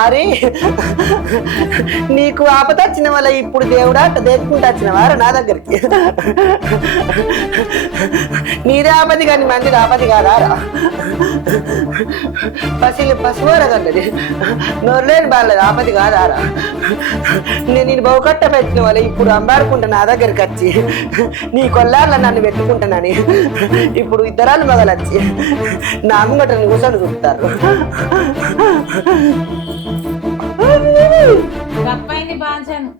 అరే నీకు ఆపద వచ్చిన వల్ల ఇప్పుడు దేవుడా అట్ట దేక్కుంటూ వచ్చిన వారు నా దగ్గరికి. నీదే ఆపది కానీ మంది ఆపది కాదారా? పశువరగన్నది నోరులేని బాలేదు ఆపది కాదారా? నేను బహుకట్ట పెట్టిన వల్ల ఇప్పుడు అంబాడుకుంటా నా దగ్గరికి వచ్చి నీ కొల్లార్లో నన్ను పెట్టుకుంటానని ఇప్పుడు ఇద్దరాలు మగలొచ్చి నా ముంగటని కూర్చొని చూపుతారు. తప్పైంది బాంచాను.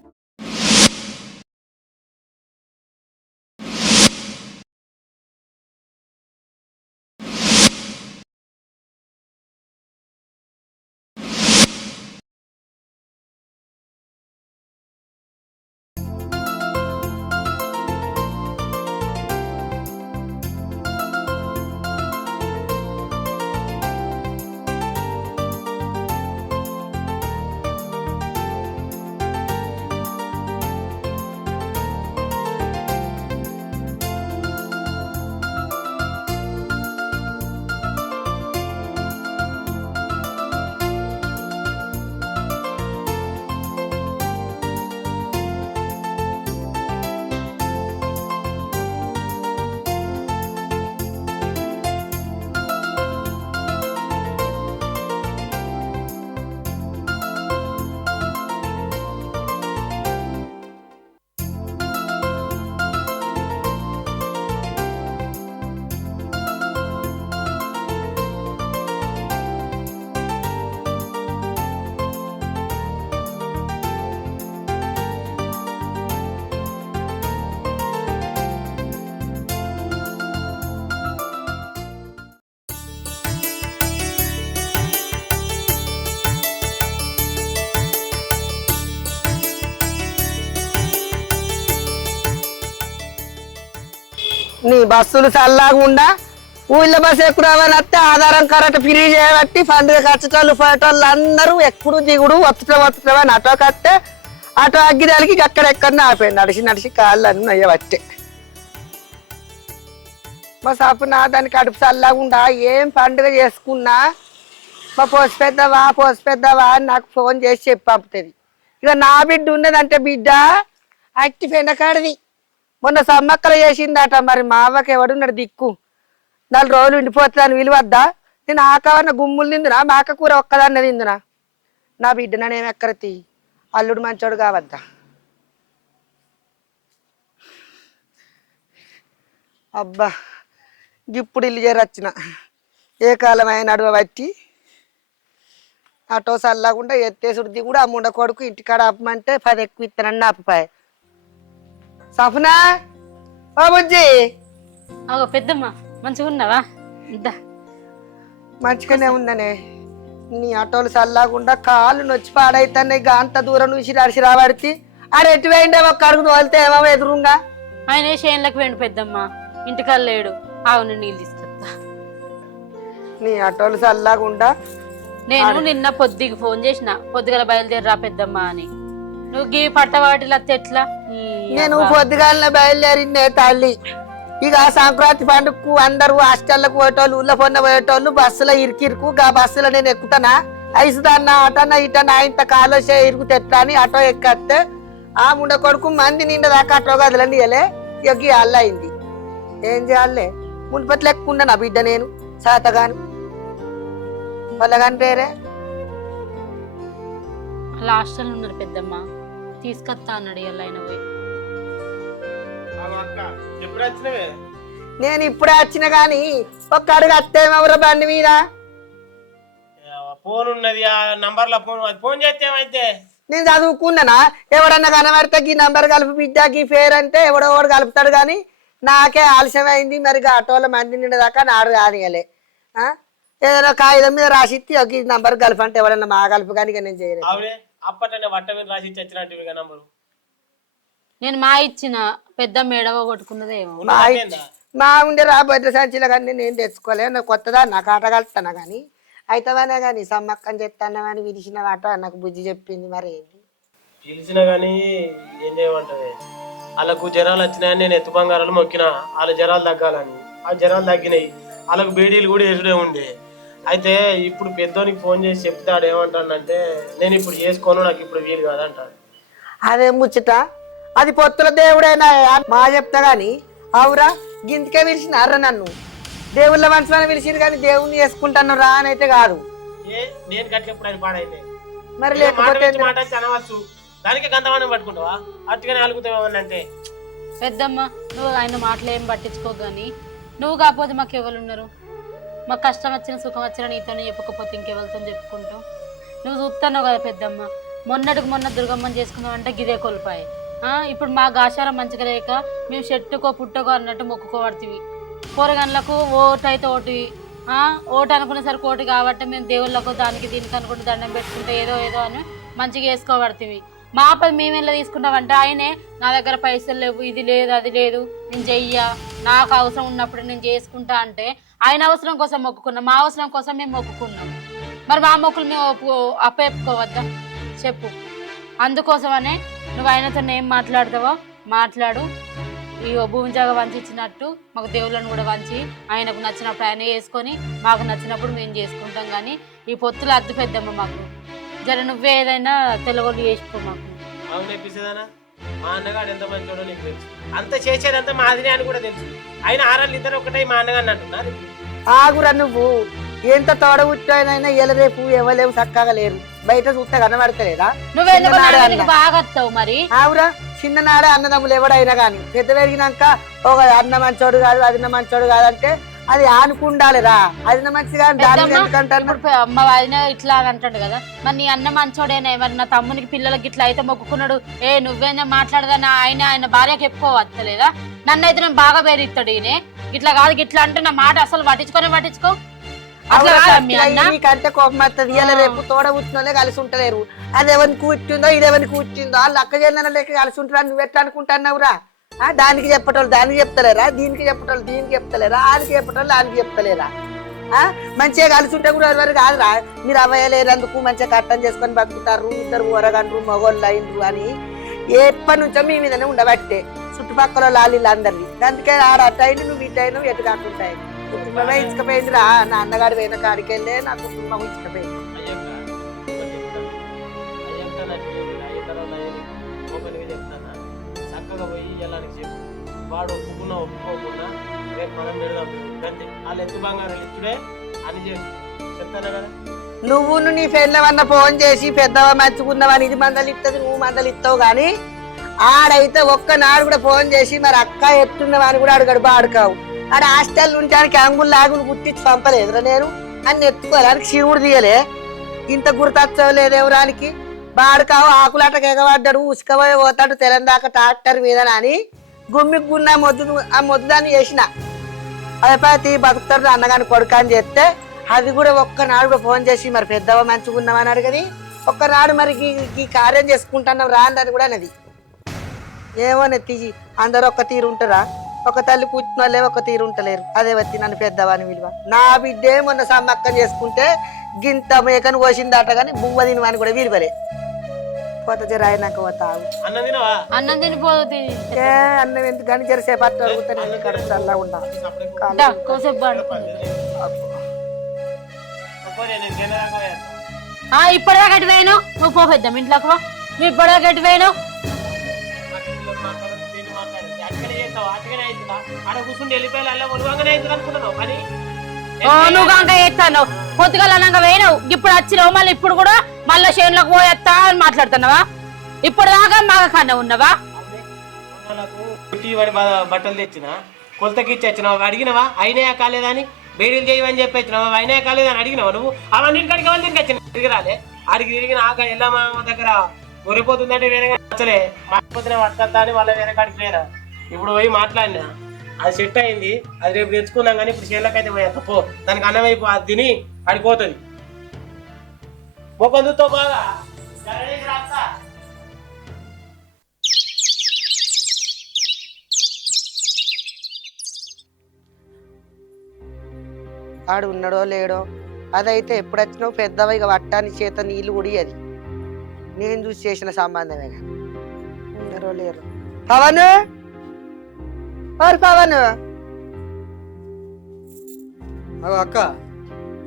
నీ బస్సులు చల్లాగుండా ఊళ్ళో బస్సు ఎక్కువ రావాలని వస్తే ఆధారం కరెక్ట్ ఫ్రీ చేయబట్టి పండుగ ఖర్చుటోళ్ళు ఫోటోళ్ళు అందరూ ఎప్పుడు దిగుడు వత్తడం అని ఆటో కట్టే ఆటో అగ్గిదాలకి అక్కడెక్కడనే ఆపోయింది. నడిచి నడిచి కాళ్ళు అన్నీ అయ్యబట్టే మా సాపు నా దానికి అడుపు చల్లాగుండా ఏం పండుగ చేసుకున్నా మా పోసి పెద్దవా అని నాకు ఫోన్ చేసి చెప్పి పంపుతుంది. ఇక నా బిడ్డ ఉన్నదంటే బిడ్డ అట్టి పెండకాడిది మొన్న సమ్మక్కలు చేసిందట. మరి మా అవ్వకి ఎవడున్నాడు దిక్కు? 4 రోజులు ఉండిపోతుందని విలువద్దా? నేను ఆకవన్న గుమ్ములు తిందునా మాక కూర ఒక్కదాన్నే తిందునా? నా బిడ్డ నన్నేం ఎక్కరతి అల్లుడు మంచోడు కావద్దా? అబ్బా ఇప్పుడు ఇల్లు చేరొచ్చిన ఏ కాలమైన నడువ బట్టి ఆటో చల్లకుండా ఎత్తేసుడిది కూడా ఆ ముండ కొడుకు ఇంటికాడ ఆపమంటే 10 ఎక్కువ ఇస్తానని ఆపపాయ. సఫనా ఓ బుజ్జి అగో పెద్దమ్మ మంచిగా ఉన్నావా? మంచిగానే ఉందనే. నీ ఆటోలు చల్లాకుండా కాళ్ళు నొచ్చి పాడైతున్నాయి. అంత దూరం నుంచి నడిచి రాబడితే ఆడ ఎటు వేయండి ఒక అడుగు తోలితే ఏమో ఎదురుగా. ఆయన చేనులకు వెండు పెద్దమ్మ, ఇంటికాడ లేడు. అవును నీళ్ళు తీసుకొస్తా. నీ ఆటోలు చల్లాకుండా నేను నిన్న పొద్దుకి ఫోన్ చేసిన పొద్దుగల బయలుదేరి రా పెద్దమ్మ అని. నువ్వు గీ పట్టవాటిలో ఎట్లా? నేను పొద్దుగాలనే బయలుదేరిందే తల్లి. ఇక సంక్రాంతి పండుగకు అందరూ హాస్టల్లకు పోయేటోళ్ళు ఊళ్ళో పొన్న పోయేటోళ్ళు బస్సులో ఇరికిరుకు. ఆ బస్సులో నేను ఎక్కుతానా ఐసుదన్నా అటన్నా ఇటన్నా ఇంత కాలోసే ఇరుకు తెట్టా అని ఆటో ఎక్కేస్తే ఆ ముండ కొడుకు మంది నిండా దాకా ఆటో గదులని ఇయలే. ఇక అల్ల అయింది. ఏం చేయాలే మున్పట్లు ఎక్కుండా నా బిడ్డ నేను శాతగాను వాళ్ళగాని పేరే హాస్టల్ ఉన్నారు పెద్దమ్మ, తీసుకొస్తా అన్నాడు ఇలా ఆయన పోయి. నేను ఇప్పుడే వచ్చిన గాని ఒక్క అడుగు అత్తేమవరా బండి మీద? ఫోన్ ఉన్నది ఆ నంబర్ లో ఫోన్ చేస్తే ఏమైతే? నేను చదువుకున్నానా? ఎవడన్నా కనబడితే ఈ నంబర్ కలుపు బిడ్డ గీ పేరు అంటే ఎవడోడు కలుపుతాడు కానీ నాకే ఆలస్యం అయింది. మరి ఆటోలో మంది నిండదాకా నాడు కానియలే. ఏదైనా కాగితం మీద రాసిచ్చి ఒక నంబర్ కలుపు అంటే ఎవడన్నా మా కలుపు కానీ ఇక నేను చేయలేదు. అప్పటనే వట్ట మీద రాసి వచ్చినట్టు నంబరు నేను మా ఇచ్చిన పెద్ద మేడవ కొట్టుకున్నదేమో. మా ఉండే రాబోయే సంచిలో కానీ నేను తెచ్చుకోలే. నాకు కొత్తదా నాకు ఆట కలుపుతానా కానీ అయితేనే కానీ సమ్మక్కని చెప్తానా కానీ పిలిచిన ఆట నాకు బుజ్జి చెప్పింది. మరి ఏంటి పిలిచినా కానీ ఏం చేయమంటది? వాళ్ళకు జ్వరాలు వచ్చినాయని నేను ఎత్తు బంగారాలు మొక్కిన వాళ్ళ జ్వరాలు తగ్గాలని. ఆ జ్వరాలు తగ్గినాయి. వాళ్ళకు బేడీలు కూడా వేసుడే ఉండే. అయితే ఇప్పుడు పెద్దోనికి ఫోన్ చేసి చెప్తాడు ఏమంటాడంటే నేను ఇప్పుడు చేసుకోను, నాకు ఇప్పుడు వీలు కాదంటాడు. అదే ముచ్చట, అది పొత్తుల దేవుడైనా మా చెప్తా గాని అవురా గింతకే పిలిచినారా నన్ను? దేవుళ్ళ మనసులను పిలిచిరు కానీ దేవుణ్ణి చేసుకుంటాను రా అని అయితే కాదు. నేను గట్ల ఎప్పుడు ఆయన పాడైతే మరి లేకపోతే మాట అనవచ్చు, దానికి గంతమానం పట్టుకుంటావా? అట్టుగానే అలుగుతావేమని అంటే పెద్దమ్మ నువ్వు ఆయన మాటలు ఏం పట్టించుకోకు కానీ నువ్వు కాకపోతే మాకు ఎవరు ఉన్నారు? మాకు కష్టం వచ్చిన సుఖం వచ్చిన నీతోనే చెప్పకపోతే ఇంకెవరితో చెప్పుకుంటాం? నువ్వు చూస్తున్నావు కదా పెద్దమ్మ, మొన్న దుర్గమ్మని చేసుకుందాం అంటే గిదే కొలిపాయి. ఇప్పుడు మా గాశారం మంచిగా లేక మేము చెట్టుకో పుట్టకో అన్నట్టు మొక్కుకోబడుతుంది. కూరగాయలకు ఓటు అయితే ఓటు అనుకునేసరికి ఓటు కాబట్టి మేము దేవుళ్ళకు దానికి దీనికి అనుకుంటే దండం పెట్టుకుంటే ఏదో ఏదో అని మంచిగా వేసుకోబడుతుంది. మా పది మేము ఎలా తీసుకుంటామంటే ఆయనే నా దగ్గర పైసలు లేవు, ఇది లేదు అది లేదు, నేను చెయ్యా, నాకు అవసరం ఉన్నప్పుడు నేను చేసుకుంటా అంటే ఆయన అవసరం కోసం మొక్కుకున్నాం, మా అవసరం కోసం మేము మొక్కుకున్నాం. మరి మా మొక్కులు మేము అప్పచెప్పుకోవద్దా చెప్పు? అందుకోసమనే నువ్వు ఆయనతో ఏం మాట్లాడతావో మాట్లాడు. ఈ భూమి జాగా వంచి ఇచ్చినట్టు మాకు దేవుళ్ళను కూడా వంచి ఆయనకు నచ్చినప్పుడు ఆయన చేసుకొని మాకు నచ్చినప్పుడు మేము చేసుకుంటాం. కానీ ఈ పొత్తులు అద్దు పెద్దమ్మ మాకు జర నువ్వే ఏదైనా తెలుగులు చేసుకో మాకు. అవునేపిస్తుందనా? మా అన్నగాడు ఎంత మంచోడో నీకు తెలుసు, అంత చేసేదంతా మాదినే అని కూడా తెలుసు. ఆయన ఆరాళ్ళు ఇద్దరు ఒకటే మా అన్నగాడిని అంటున్నారు. ఆగురా నువ్వు ఎంత తోడ ఉట్టాయినైనా ఇలా రేపు ఎవలేవు చక్కగా లేరు, బయట చూస్తే కనబడతలేదా? నువ్వెందుకు బాగా వస్తావు మరి? ఆవురా చిన్ననాడే అన్నదమ్ములు ఎవడైనా కానీ పెద్ద పెరిగినాక ఒక అన్న మంచోడు కాదు అదిన మంచోడు కాదంటే అది ఆనుకుండాలిరా. అదిన మంచిగా అమ్మ ఆయన ఇట్లా అంటాడు కదా, మరి నీ అన్న మంచోడేనే, మరి నా తమ్మునికి పిల్లలకి ఇట్లా అయితే మొక్కుకున్నాడు, నువ్వేనా మాట్లాడదా ఆయన భార్యకి ఎప్పుకోవచ్చలేదా? నన్ను అయితే నేను బాగా పేరుస్తాడు ఈయన, ఇట్లా కాదు ఇట్లా అంటే నా మాట అసలు పట్టించుకో. నీకంటే కోపం వస్తుంది. ఇలా రేపు తోడ కూర్చున్నోళ్ళే కలిసి ఉంటలేరు. అది ఎవరికి కూర్చుందో ఇది ఎవరికి కూర్చుందో వాళ్ళు అక్క చెల్లెన లేక కలిసి ఉంటారు. నువ్వు ఎట్లా అనుకుంటున్నావురా? దానికి చెప్పటోళ్ళు దానికి చెప్తలేరా, దీనికి చెప్పటోళ్ళు దీనికి చెప్తలేరా, ఆడికి చెప్పటోళ్ళు దానికి చెప్తలేరా? మంచిగా కలిసి ఉంటే కూడా ఎవరు కాదురా. మీరు అవ్వలేనందుకు మంచిగా కట్టం చేసుకొని బతుకుతారు, ఇద్దరు ఊరగండ్రు మగోళ్ళు అయిండ్రు అని ఎప్పటి నుంచో మీ మీదనే ఉండబట్టే చుట్టుపక్కల లాలీలు అందరినీ. అందుకే ఆడ అట్టయినా నువ్వు ఇట్టయినా ఎటు కాకుంటాయి. కుటుంబమే ఇసుకపోయిందిరా, నా అన్నగాడు పోయిన కాడికి వెళ్ళే నా కుటుంబం ఇసుకపోయింది. చెప్తానా చక్కగా పోయి వెళ్ళడానికి చెప్పు. వాడు ఒప్పుకున్నా ఒప్పుకోకుండా రేపు మనం పెడదాం అంతే. వాళ్ళు ఎత్తు బంగారం ఇచ్చుడే అని చెప్తానా కదా. నువ్వు నీ ఫ్రెండ్లవన్న ఫోన్ చేసి పెద్దవా మంచుకున్నావని ఇది మందలు ఇస్తుంది నువ్వు మందలు ఇస్తావు కానీ ఆడైతే ఒక్కనాడు కూడా ఫోన్ చేసి మరి అక్క ఎత్తున్నవని కూడా అడుగడు బాడుకావు. ఆడ హాస్టల్ ఉంటానికి అంగులు లాగులు గుర్తించి పంపలేదురా నేను అని ఎత్తుకోవడానికి శివుడు తీయలే. ఇంత గుర్తొచ్చలేదేవరానికి బాడుకావు ఆకులాటకు ఎగబడ్డాడు, ఉసుకపోయి పోతాడు తెలంగాణ ట్రాక్టర్ మీద అని గుమ్మికి గున్న ఆ మొద్దు దాన్ని చేసిన అదే బతుకుతాడు అన్నగాని కొడుకు అని చెప్తే అది కూడా ఒక్కనాడు కూడా ఫోన్ చేసి మరి పెద్దవ మంచుకున్నామని అడిగది. ఒక్కనాడు మరి ఈ కార్యం చేసుకుంటున్నావు రా అని కూడా అన్నది. ఏమో నెత్తి అందరూ ఒక్క తీరు ఉంటారా? ఒక తల్లి కూర్చున్న వాళ్ళే ఒక తీరు ఉంటలేరు. అదే వచ్చి నన్ను పెద్దవాని విలువ. నా బిడ్డే మొన్న సమ్మక్కం చేసుకుంటే గింత మేకను కోసిందట కానీ బువ్వ తినవాని కూడా విలువలే. పోత జరాయినాక పోతావు అన్నం తినిపోతే అన్నం ఎందుకు కానీ జరసేపు అట్ట అడుగుతాను కడుపులా ఉండాలి. ఇప్పటిదా గట్టిపోయాను నువ్వు పోద్దాం ఇంట్లోకి నువ్వు ఇప్పటిదా గట్టిపోయాను. నువ్వు కనుక చేస్తాను పొద్దుగలనంగా వేయను, ఇప్పుడు వచ్చినావు మళ్ళీ ఇప్పుడు కూడా మళ్ళీ చేనులోకి పోయేస్తా అని మాట్లాడుతున్నావా? ఇప్పుడు దాకా మాకు కన్నా ఉన్నావా? బట్టలు తెచ్చిన కొలతకి ఇచ్చి వచ్చినావు, అడిగినవా అయినా కాలేదా అని? బేడీలు చేయమని చెప్పి వచ్చినావా, అయినా కాలేదని అడిగినావా? నువ్వు అవన్నింటికి వాళ్ళ దగ్గరికి వచ్చిన తిరిగి రాలే, అడిగి తిరిగి ఆక ఎలా మా దగ్గర ఒరిపోతుందంటే వేరే నచ్చలే మాకపోతే పట్టుకొస్తా అని వాళ్ళ వేరే కాడికి పోయినా. ఇప్పుడు పోయి మాట్లాడినా అది సెట్ అయింది, అది రేపు తెచ్చుకున్నాం కానీ ఇప్పుడు చేనులకైతే పోయా పో, దానికి అన్నం అయిపో అది తిని అడిపోతుంది మొకందుతో బాగా ఆడు ఉన్నాడో లేడో అదైతే ఎప్పుడు వచ్చినావు పెద్దవ ఇక వట్టాని చేత నీళ్ళు ఉడి అది నేను చూసి చేసిన సంబంధమే కానీ ఉన్నారో లేరు. పవన్ పవన్ అక్క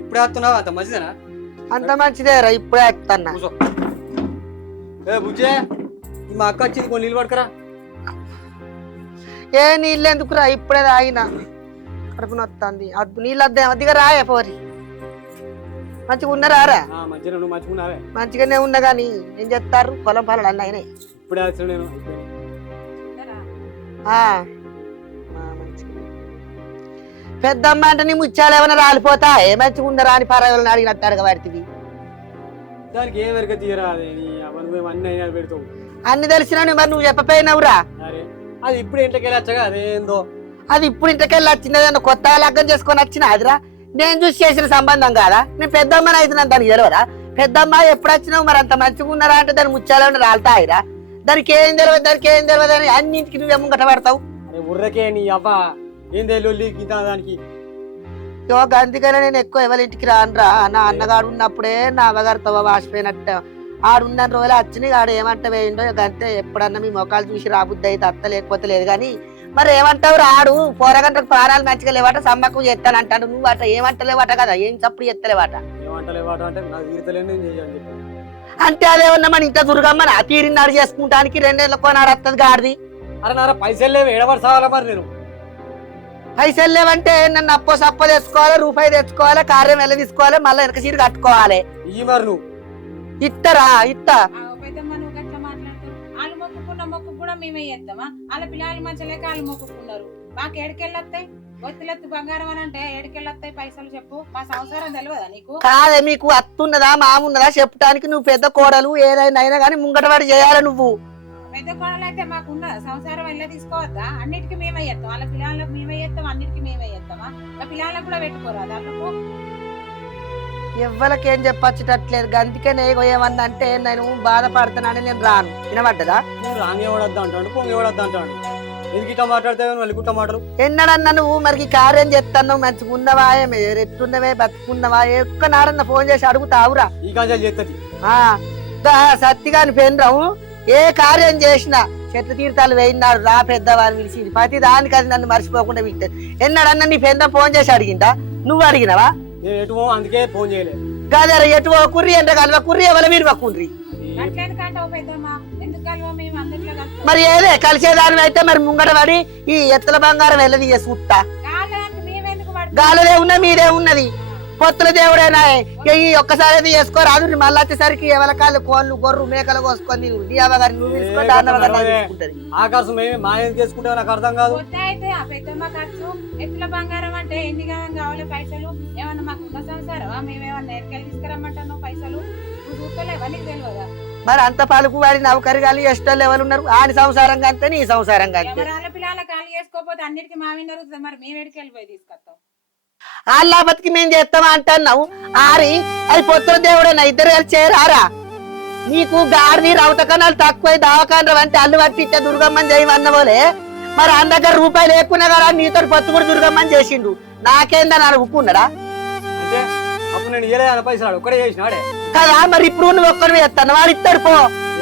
ఇప్పుడే వస్తున్నావు అంత మంచిదేనా? అంత మంచిదేరా ఇప్పుడే వస్తున్నా. కూర్చో. ఏ బుజ్జే మా అక్క వచ్చింది, కొన్ని నీళ్ళు పట్టుకురా. ఏ నీళ్ళు ఎందుకురా, ఇప్పుడే తాగిన, కడుపు నొత్తంది. అద్దు నీళ్ళు అద్దే అదిగా రాయా పోరి. మంచిగా ఉన్నారా? మంచిగా నువ్వు మంచిగున్నావే? మంచిగానే ఉన్నా కానీ ఏం చెప్తారు, పొలం పొలాలు అన్నీ అయినాయి. ఇప్పుడే వచ్చిన నేను. పెద్దమ్మ అంటే నీ ముత్యాలు ఏమైనా రాలిపోతా ఏ మంచిగా ఉన్నారా అని పర్వాలని అడిగినట్టు అడగబడితివి. దానికి ఏ వరకు తీయరా, అన్ని అయినా పెడతావు. అన్ని తెలిసినా మరి నువ్వు చెప్పపోయినావురా. అరే అది ఇప్పుడు ఇంటికి వెళ్ళొచ్చగా, అదేందో అది ఇప్పుడు ఇంటికెళ్ళి వచ్చినది, కొత్తగా లగ్గం చేసుకొని వచ్చిన అదిరా. నేను చూసి చేసిన సంబంధం కాదా? నేను పెద్దమ్మని అవుతున్నాను, దానికి తెలియరా? పెద్దమ్మ ఎప్పుడు వచ్చినావు మరి అంత మంచిగా ఉన్నారా అంటే దాని ముత్యాలు రాలుతాయిరా. దానికి ఏం తెలియదు అని అన్నింటికి నువ్వే ముంగట పడతావు. అరే ఉర్రకే నీ అవ్వ ఏం తెలియదు దానికి. అందుకనే నేను ఎక్కువ ఎవరి ఇంటికి రానురా. నా అన్నగాడు ఉన్నప్పుడే నా అవగారితో వాసిపోయినట్టు. ఆడున్న రోజులు వచ్చినాయి, ఆడు ఏమంట వేయండో అంతే. ఎప్పుడన్నా మీ మొక్కలు చూసి రాబుద్ది అయితే అత్త, లేకపోతే లేదు. కానీ మరి ఏమంటావు రాడు పోరగంటకు ప్రాణాలు మంచిగా లేవాట, సమ్మకు చేస్తాను అంటాడు. నువ్వు అట ఏమంటలేవాట కదా, ఏం చప్పుడు ఎత్తలేవాట. అంటే అదేమన్నా మన ఇంత దుర్గమ్మ నా తీరినాడు చేసుకుంటానికి 2 ఏళ్ళ కొనాడు వస్తుంది గాడిది. అరే నా పైసలు లేవు, ఏడవాడు సావాలా మరి నేను? పైసలు లేవంటే నన్ను అప్పో సప్ప తెచ్చుకోవాలి, రూపాయి తెచ్చుకోవాలి, కార్యం ఎలా తీసుకోవాలి, మళ్ళీ వెనక సీరు కట్టుకోవాలి. ఇవి మరి నువ్వు ఇత్తరా ఇత్త వాళ్ళు మొక్కుకున్న మొక్కు కూడా మేమే చేస్తామా? వాళ్ళ పిల్లలు మంచిలేక వాళ్ళు మొక్కుకున్నారు. మాకు ఏడుకెళ్ళొస్తాయి ఒత్తిలెత్తు బంగారం అని అంటే ఏడుకెళ్ళొస్తాయి పైసలు? చెప్పు, మా సంసారం తెలియదా నీకు? కాదే మీకు అత్తున్నదా మామున్నదా చెప్పడానికి? నువ్వు పెద్ద కోడలు ఏదైనా అయినా కానీ ముంగటవాడి చేయాలి. నువ్వు పెద్ద కోడలు అయితే మాకున్న సంసారం ఎలా తీసుకోవద్దా? అన్నిటికీ మేమే చేస్తాం, వాళ్ళ పిల్లలకు మేమే చేస్తాం, అన్నిటికీ మేమే చేస్తామా? పిల్లలకు కూడా పెట్టుకోరా దాంట్లో? ఎవ్వరికేం చెప్పచ్చేటట్లేదు. అందుకనే ఏమన్నా అంటే నేను బాధపడుతున్నానని నేను రాను. వినబడ్డదా? రానివడద్దా అంటాడు, పొంగివడద్దా అంటాడు. ఎందుకు ఇట్లా మాట్లాడతావు వాళ్ళు గుట్ట మాటలు? ఎన్నడన్నా నువ్వు మరి కార్యం చేస్తాను, మంచిగా ఉన్నవా, ఎట్టున్నవే, బతుకున్నవా, ఎక్కనాడన్నా ఫోన్ చేసి అడుగుతావురా? ఈ కాంజాలు చేస్తుంది సత్తిగాని పెండ్రావు. ఏ కార్యం చేసినా చెట్ల తీర్థాలు వేయినాడు రా పెద్దవారు పిలిచి ప్రతి దానికి అది నన్ను మర్చిపోకుండా పిలుస్తుంది. ఎన్నడన్నా నీ పెండ్రం ఫోన్ చేసి అడిగిందా? నువ్వు అడిగినవా? నేను ఎటువో అందుకే ఫోన్ చేయలేదు. కాదరా ఎటువో కుర్రి అంటే కలవ కుర్రి ఎవరు మీరు వక్కుండ్రి. మరి ఏదే కలిసేదాని అయితే మరి ముంగట పడి ఈ ఎత్తుల బంగారం వెళ్ళది చూస్తా. గాలదే ఉన్నా మీదే ఉన్నది, పొత్తుల దేవుడేనా. ఈ ఒక్కసారి అయితే చేసుకోరాదు, మళ్ళీ వచ్చేసరికి ఎవరికాళ్ళు కోళ్ళు గొర్రు మేకలు కోసుకొని ఆకాశం మా ఏం చేసుకుంటే నాకు అర్థం కాదు. అయితే ఆ పెద్దమ్మ ఖర్చు ఎత్తుల బంగారం అంటే ఎన్ని కావాలి పైసలు? ఏమన్నా మాకు ఉన్న సంసారం మేమేమన్నా ఎక్కడికి తీసుకురమ్మంటాను పైసలు? నువ్వు చూస్తలేవా? నీకు తెలియదా? మరి అంత పాలకు వాడి నౌకరిగాలు ఎష్టోళ్ళు ఎవరు ఉన్నారు? ఆడి సంసారం కంటే నీ సంసారం కంటే. పిల్లల ఖాళీ చేసుకోపోతే అన్నిటికీ మా విన్నారు, మరి మేము ఎడికి వెళ్ళిపోయి తీసుకొస్తాం. వాళ్ళ బతికి మేము చేస్తామా అంటున్నావు. ఆరి అది పొత్తుల దేవుడేనా? ఇద్దరు కలిసి చేరారా? నీకు గాడిని రౌతకనాలు తక్కువ దావకాండ్రం అంటే అల్లు పట్టించే దుర్గమ్మని చేయమన్న పోలే. మరి అన్న దగ్గర రూపాయలు లేకున్నా కదా నీతో పొత్తు కూడా దుర్గమ్మని చేసిండు. నాకేందని అనుకున్నాడా? అంటే అప్పుడు నేను ఏదైనా పైసలు ఒక్కడే చేసినాడే కదా. మరి ఇప్పుడు నువ్వు ఒక్కరు చేస్తాను, వాడు ఇస్తాడు పో.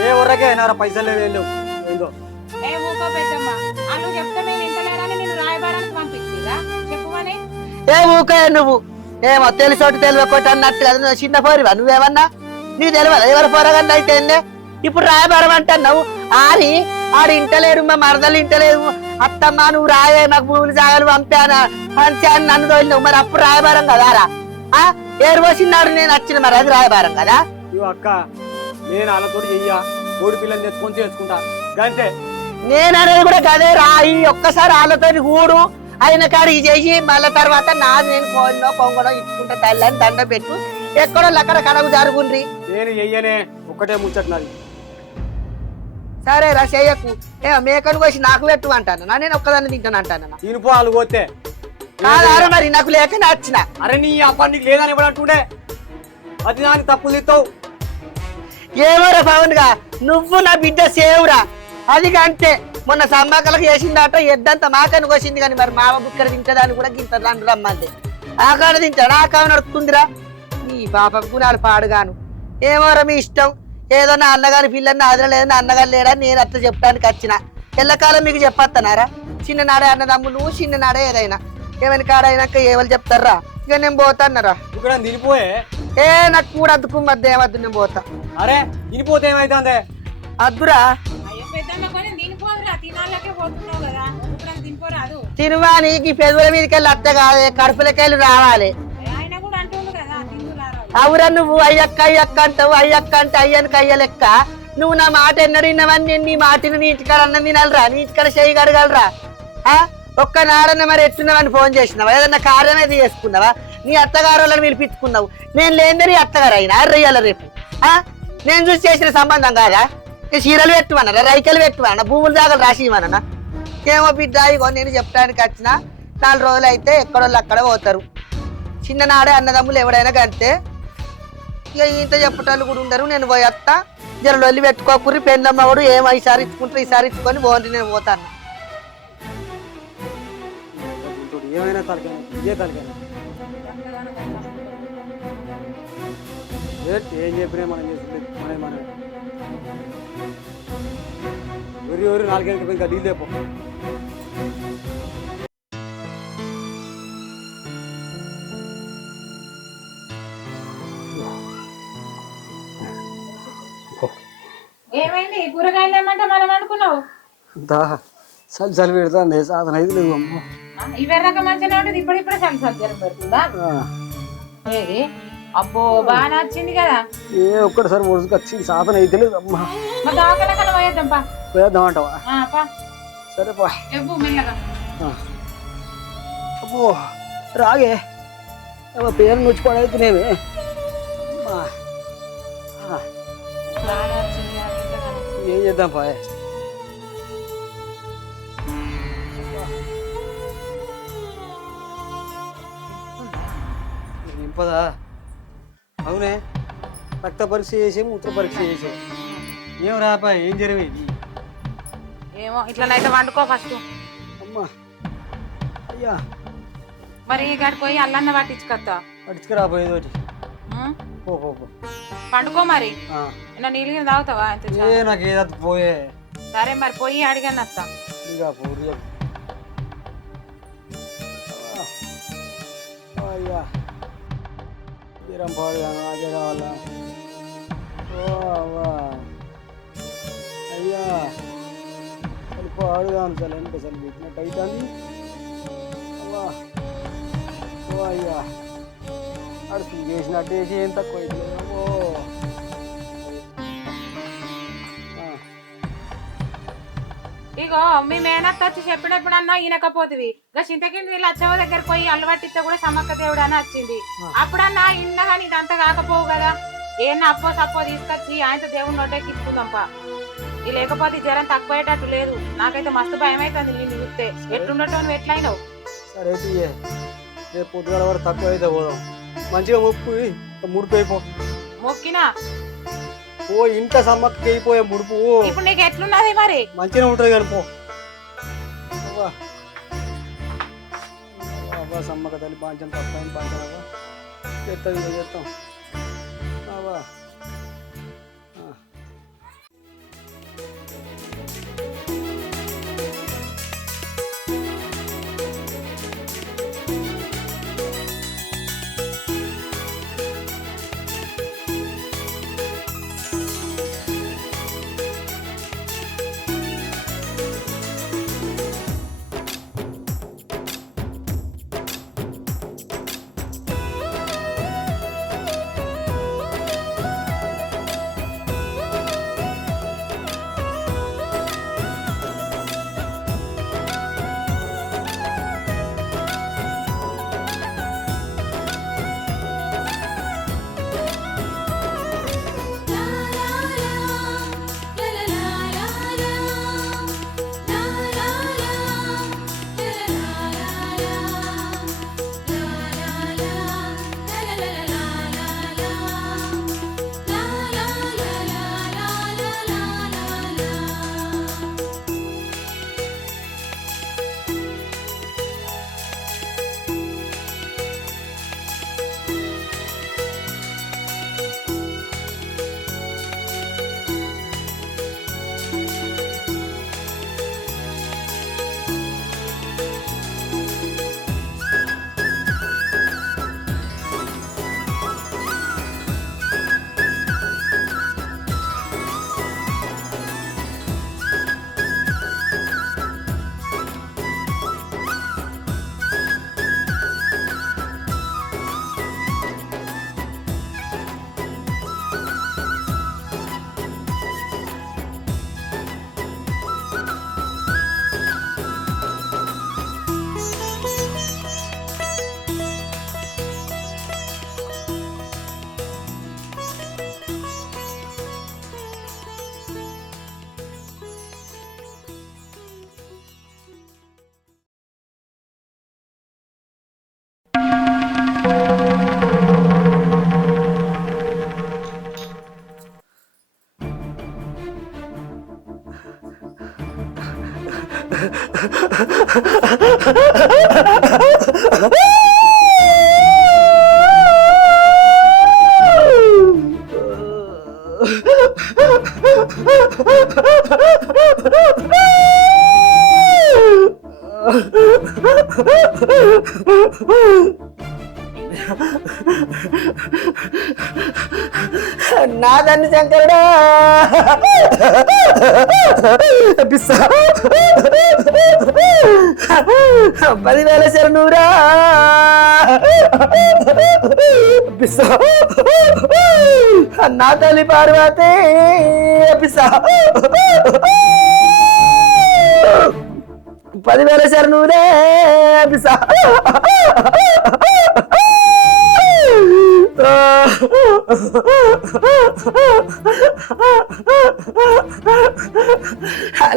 ఏ ఊరకే నా పైసలు ఏందో ఏ ఊకో పెద్దమ్మ, వాళ్ళు చెప్తే మేము ఇంటలేరని నేను రాయబారానికి పంపించిరా చెప్పుమని. ఏ ఊకే నువ్వు ఏమో తెలిసోటి తెలియకోటి అన్నట్టు కదా. నువ్వు చిన్న పోరివా? నువ్వేమన్నా నీకు తెలియదు ఎవరు పోరగండి అయితే ఇప్పుడు రాయబారం అంటున్నావు. ఆడి ఇంటలేరు, మా మరదలు ఇంటలేదు. అత్తమ్మ నువ్వు రాయే మాకు భూములు జాగాలు పంపానా పంచాను నన్ను తోలినావు. మరి అప్పుడు రాయబారం కదారా? ఏరు పోసినాడు నేను వచ్చిన, మరి అది రాయబారం కదా. అక్క నేను వాళ్ళతో చెయ్యా, కోడి పిల్లని తెచ్చుకొని చేసుకుంటా అంతే. నేననేది కూడా గదే రాయి. ఒక్కసారి వాళ్ళతో కూడు అయిన కాడికి చేసి మళ్ళీ తర్వాత నాది నేను కోడినో పొంగనో ఇచ్చుకుంటా తల్లని దండ పెట్టు. ఎక్కడో అక్కడ కడకు జరుగుండ్రి. నేను చెయ్యనే, ఒక్కటే ముచ్చట నాది. సరే రా చెయ్యకు. మేకను కోసి నాకు పెట్టు అంటాను, నేను ఒక్కదాన్ని తింటాను అంటాను. తినిపో వాళ్ళు పోతే కాదారా మరి నాకు లేకనే వచ్చిన. అరే నీ అప్ప నీకు లేదని ఇవ్వడంటుండే అది దాన్ని తప్పులు తిస్తావు. ఏమోరా పవన్ గా నువ్వు నా బిడ్డ సేవురా. అది అంతే. మొన్న సమ్మక్కలకు వేసిందట ఎద్దంతా మాకని కోసింది, కానీ మరి మామ బుక్కర తింటదాన్ని కూడా గింత రండు రమ్మంది. ఆ కాడ తింటాడు, ఆ కాడ నడుపుతుందిరా. నీ పాప గుణాలు పాడుగాను. ఏమోరా మీ ఇష్టం. ఏదో నా అన్నగారి పిల్లల్ని ఆదరలేదు, నా అన్నగారు లేడని నేను అట్లా చెప్పడానికి వచ్చిన. ఎల్లకాలం మీకు చెప్పొస్తున్నారా? చిన్ననాడే అన్నదమ్ములు, చిన్ననాడే ఏదైనా ఏమైనా కాడైనాక ఏమని చెప్తారా? ఇక నేను పోతాన్నరా. ఇక్కడ తినిపోయే. ఏ నాకు కూడా అద్దుకు మధ్య ఏమద్దు, నేను పోతా. అరే తినిపోతే ఏమైతుంది? అద్దురా అయ్యో పెద్దమ్మ కొని తినిపోదురా, తినాలకే పోతున్నావు కదా, ఇప్పుడు తినిపోరాదు. తినువా, నీకు ఈ పెదవుల మీదకి వెళ్ళి అత్త కాదు, కడుపులకెళ్ళి రావాలి. ఆయన కూడా అంటుండు కదా తిందులారా. అవురా, నువ్వు అయ్యక్క అయ్యక్క అంటావు, అయ్యక్క అంటే అయ్యనికి అయ్య లెక్క. నువ్వు నా మాట ఎన్నడూ విన్నావని నేను నీ మాటని నీటికాడ అన్నం తినాలరా, నీటికాడ చేయి కడగలరా? ఒక్కనాడన్న మరి ఎట్టున్నావని ఫోన్ చేసినావా? ఏదన్నా కార్యం అయితే చేసుకున్నావా? నీ అత్తగారులను పిలిపించుకున్నావు, నేను లేదే నీ అత్తగారు అయినా రెయ్యాల రేపు. నేను చూసి చేసిన సంబంధం కాదా? ఈ చీరలు పెట్టుమన్నా, రైకలు పెట్టుమన్నా, భూములు దాకా రాసి ఇవ్వనన్నా. ఏమో బిడ్డ, ఇగో నేను చెప్పడానికి వచ్చిన 4 రోజులు అయితే ఎక్కడోళ్ళు అక్కడ పోతారు. చిన్ననాడే అన్నదమ్ములు ఎవడైనా కంటే ఇక ఇంత చెప్పటాలు కూడా ఉండరు. నేను పోయేస్తా, జరలు వెళ్ళి పెట్టుకోకుర్రి. పెందమ్మవాడు ఏమో ఈసారి ఇచ్చుకుంటారు, ఈసారి ఇచ్చుకొని బాగుంటుంది, నేను పోతాను. ఏమైనా తలకాయ ఇదే తలకాయ. ఏం చెప్పినా మనం చేస్తుంది మనం ఎవరి 4 గంటలకు ఇంకా నీళ్ళు లేపో. ఏమైంది? కూరగాయలు ఏమంటే మనం అనుకున్నావు చలి పెడతాండి, సాధన అయితే లేవు. అమ్మ ఇవెర్రక మంచిగా ఉంటుంది, ఇప్పుడిప్పుడే చలి జ్వరం పెడుతుందా? ఏది అబ్బో బాగా నచ్చింది కదా. ఒక్కటిసారి ఒడుచుకు వచ్చింది, సాధన అయితే లేదు. అమ్మ మరి దాకలకల పోయేద్దాం పా. పోయేద్దాం అంటావా? సరే పా. ఎవ్వు మెల్లగా. అబ్బో రాగే పేరు నుంచి పడవుతున్నామే. ఏం చేద్దాం పా? నింపదా? అవునే, రక్త పరీక్ష చేసే, మూత్ర పరీక్ష చేసే. ఏం రాపా? ఏం జరిగింది? ఏమో ఇట్లనైతే వండుకో ఫస్ట్. అమ్మా అయ్యా, మరి గడికి పోయి అల్లన్న పట్టించుకొస్తా. పట్టించుకురాపోయేది పో పో పో. పండుకో మరి. నీళ్ళు గిన్నె తాగుతావా? నాకు ఏదో పోయే. సరే మరి పోయి అడిగాను వస్తా. అయ్యా తీరం పాడు అదే కావాలా? అయ్యా అసలు పాడుగా అసలు ఎంత అసలు పెట్టినట్టు అవుతుంది. అయ్యా అడుపు చేసినట్టు వేసి ఏం తక్కువ అవుతుందేమో. ఇగో మీ మేనత్త వచ్చి చెప్పినప్పుడన్నా ఈనకపోతుంది. ఇక చింతకింది లచ్చవ దగ్గరకు పోయి అల్లు పట్టిస్తే కూడా సమ్మక్క దేవుడు అని వచ్చింది. అప్పుడన్నా ఇన్న కానీ ఇదంతా కాకపోవు కదా. ఏమన్నా అప్పో సప్పో తీసుకొచ్చి ఆయనతో దేవుడు నోటేకి ఇచ్చుకుందాంపా. ఇది లేకపోతే జ్వరం తక్కువయ్యేటట్టు లేదు. నాకైతే మస్తు భయం అవుతుంది నిన్ను చూస్తే. ఎట్లుండటం నువ్వు ఎట్లయినావు? సరే రేపు పొద్దుగాల వరకు తక్కువ అయితే పోదాం. మంచిగా మొక్కు ముడుపు అయిపో. మొక్కినా ఓ ఇంత సమ్మక్కకి అయిపోయా ముడుపు. ఇప్పుడు నీకు ఎట్లున్నది మరి? మంచిగా ఉంటుంది కానీ పో. అవ్వా సమ్మక్క తల్లి పాంచం తప్పని పాంచం చేస్తాం చేస్తాం. అవ్వా నాదన్ని శంకరుడా పిస్సా 10,000 శరణురా పిస్సా నా తల్లి పార్వతి పిస్సా 10,000 శరణురే పిస్సా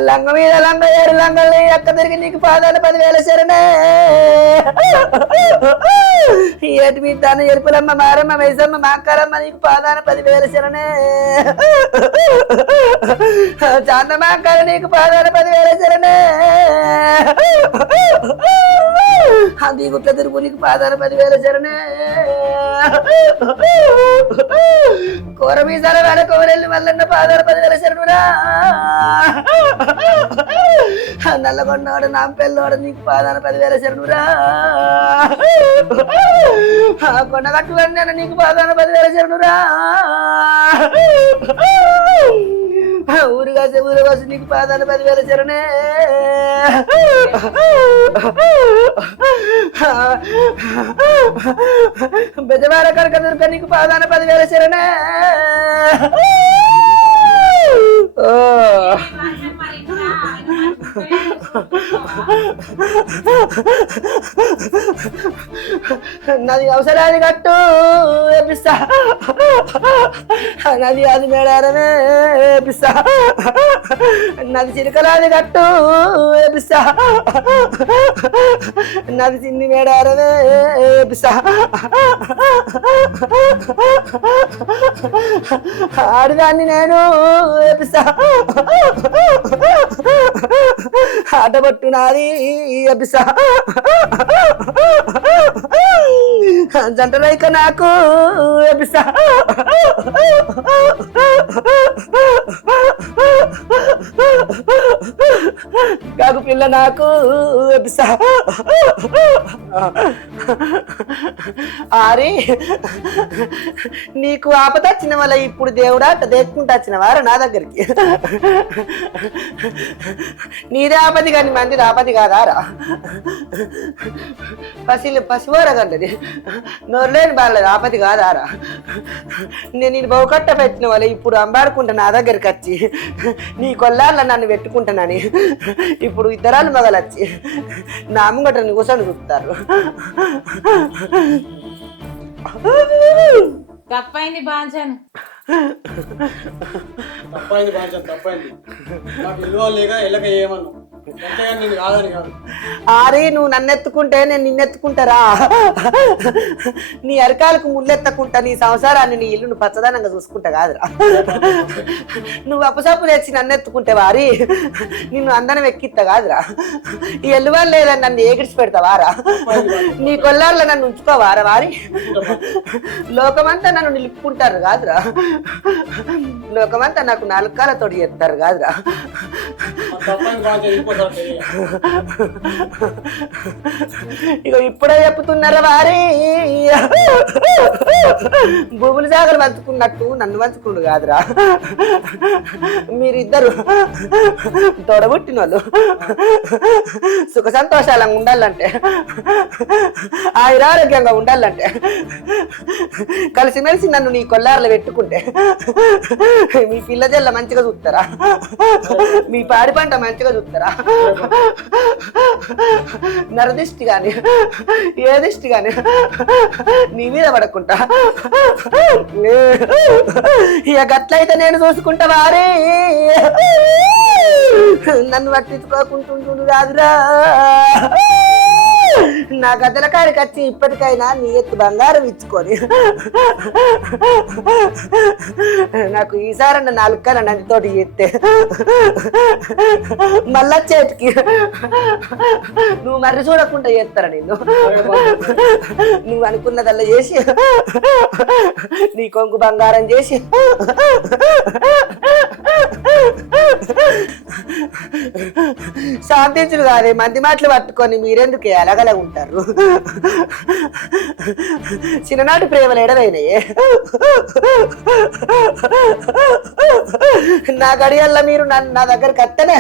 లంగ మీద లంగ 7 లంగల్ని ఎక్క తిరిగి నీకు పాదాలు 10,000 శరణే ఏటి మీద దాన్ని ఎరుపులమ్మ మారమ్మ వైసమ్మ మాకారమ్మ నీకు పాదాన 10,000 శరణే చాందమాకాల నీకు పాదాన 10,000 శరణే అది గుట్ల తిరుగు నీకు పాదాన 10,000 శరణే కూర మీసాల వేళ కోరెల్లి మల్లన్న పాదాల 10,000 శరణురా నల్లగొండవాడు నాంపెల్లోడు నీకు పాదాన 10,000 శరణురా కొండగట్టు వెన్న నీకు పాదాన 10,000 శరణురా ఊరుగాసి నీకు పాదాన 10,000 శరణే బెజవాడ కనక దుర్గ నీకు పాదాన 10,000 శరణే నది అవసరాన్ని కట్టు పిస్తా నది అది మేడారమే పిస్తా నది చిరుకలాది కట్టు పిస్తా నది చింది మేడారమే పిస్తా ఆడిదాన్ని నేను పిస్తా ఆటబట్టు నాది పిస్తా జంట రైక నాకు పిస్తా కాకు పిల్ల నాకు పిస్తా ఆరి నీకు ఆపద వచ్చిన వల్ల ఇప్పుడు దేవుడా తెచ్చుకుంటా వచ్చిన వారు నా దగ్గరికి నీదే ఆపది కానీ మంది ఆపది కాదారా పసివరగంటది నోరులేని బాగలేదు ఆపది కాదారా నేను బహుకట్ట పెట్టిన వల్ల ఇప్పుడు అంబాడుకుంటా నా దగ్గరికి వచ్చి నీ కొల్లార్లో నన్ను పెట్టుకుంటానని ఇప్పుడు ఇద్దరాలు మగలొచ్చి నా ముంగట కూర్చొని చూస్తారు తప్పైంది బాంచన్ తప్పైంది నాకు విలువ లేక ఎల్లక ఏమన్నా నేను కాదని కాదు ఆరి నువ్వు నన్ను ఎత్తుకుంటే నేను నిన్నెత్తుకుంటారా నీ అరకాలకు ముళ్ళెత్తకుంటా నీ సంసారాన్ని నీ ఇల్లును పచ్చదనంగా చూసుకుంటా కాదురా నువ్వు అప్పసప్పు తెచ్చి నన్ను ఎత్తుకుంటే వారి నిన్ను అందరం ఎక్కిస్తా కాదురా ఈ ఎల్లువాళ్ళు లేదని నన్ను ఏగిడిచి పెడతావారా నీ కొల్లార్లో నన్ను ఉంచుకోవారా వారి లోకమంతా నన్ను నిలుపుకుంటారు కాదురా లోకమంతా నాకు 4 కాళ్ళతోటి చేస్తారు కాదురా ఇక ఇప్పుడే చెప్తున్నారా వారి భూములు జాగలు పంచుకున్నట్టు నన్ను పంచుకుండు కాదురా మీరిద్దరు తోడబుట్టిన వాళ్ళు సుఖ సంతోషాలంగా ఉండాలంటే ఆయురారోగ్యంగా ఉండాలంటే కలిసిమెలిసి నన్ను నీ కొల్లార్లో పెట్టుకుంటే మీ పిల్ల జల్ల మంచిగా చూస్తారా మీ పాడి పంట మంచిగా చూస్తారా నరదిష్టి గాని ఏ దిష్టి గాని నీ మీద పడకుండా ఇక గట్లయితే నేను చూసుకుంటా వారే నన్ను పట్టించుకోకుంటుండు కాదురా నా గద్దల కాడికి వచ్చి ఇప్పటికైనా నీ ఎత్తు బంగారం ఇచ్చుకొని నాకు ఈసారన్న 4 కన్నా నందితోటి చేస్తే మళ్ళా చేతికి నువ్వు మర్రి చూడకుండా చేస్తారా నిన్ను. నువ్వు అనుకున్నదల్లా చేసి నీ కొంగు బంగారం చేసి శాంతించుడు కాదే మంది మాటలు పట్టుకొని మీరెందుకు అలగలగా ఉంటారు. చిన్ననాటి ప్రేమలు ఎడవైనాయే. నా గడియల్లో మీరు నా దగ్గరికి వస్తేనే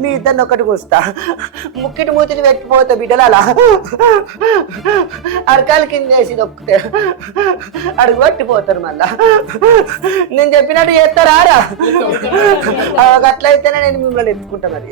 మీ ఇద్దరిని ఒకటి కూస్తా, ముక్కిటి మూతిని పెట్టిపోతే బిడ్డలలా అరకాల కింద వేసి దొక్కితే అడుగు పట్టిపోతారు. మళ్ళా నేను చెప్పినట్టు చేస్తారా? అట్లయితేనే నేను మిమ్మల్ని ఎత్తుకుంటా. మరి